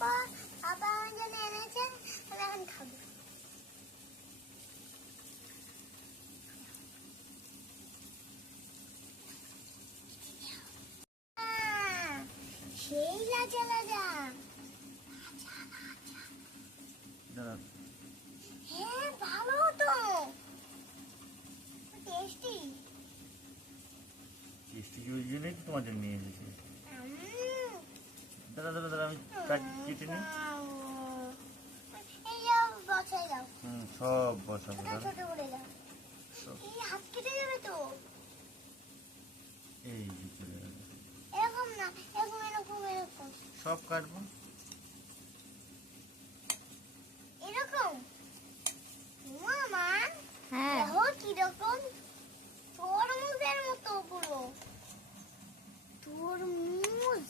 আপা আপা আমার জন্য এনেছে, আমি এখন খাবো। সেই লাজা লাজা। হ্যাঁ ভালো তো, টেস্টি। টেস্টি ওই জন্যই তো তোমার জন্য নিয়ে এসেছি। দাদা দাদা দাদা আমি কেটে নিই। এই যাও বসাই যাও। সব বসাবো ছোট ছোট করে যাও। এই হাত কেটে যাবে তো। এই যে চলে গেল। এরকম না, এরকম এরকম এরকম সব কাটবো। এরকম। মামা হ্যাঁ দেখো কিরকম তরমুজের মতো পুরো। তরমুজ